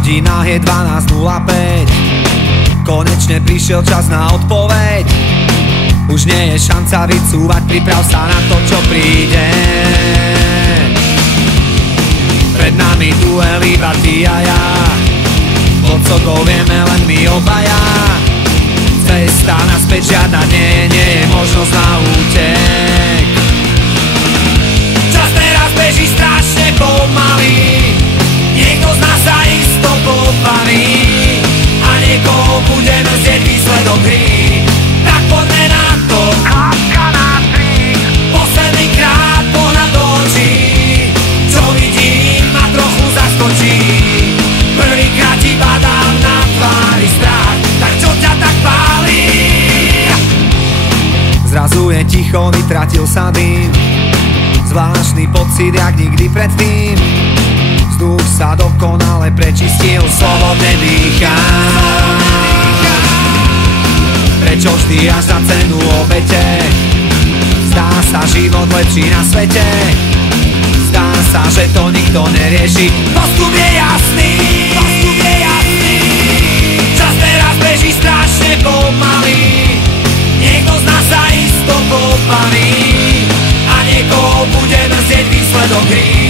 hodinách je 12:05. Konečne prišiel čas na odpoveď. Už nie je šanca vycúvať, priprav sa na to, čo príde. Pred nami duel iba ty a ja, odcokov vieme len my obaja. Cesta naspäť žiadna nie je možnosť na útek. Čas teraz beží strašne pomaly, niekto z nás sa isto pobaví a niekoho bude mrzieť výsledok hry. Tak poďme na to, kapka na tri, posledný krát pohľad do očí. Čo vidím ma trochu zaskočí, prvýkrát iba dám na tvári strach. Tak čo ťa tak pálí? Zrazu je ticho, vytratil sa dým, zvláštny pocit, jak nikdy predtým. Vzduch sa dokonale prečistil, slobodne dýcham. Prečo vždy až za cenu obete? Zdá sa život lepší na svete, zdá sa, že to nikto nerieši. Postup je jasný, čas teraz beží strašne pomaly, niekto z nás sa isto pobaví a niekoho bude mrzieť výsledok hry.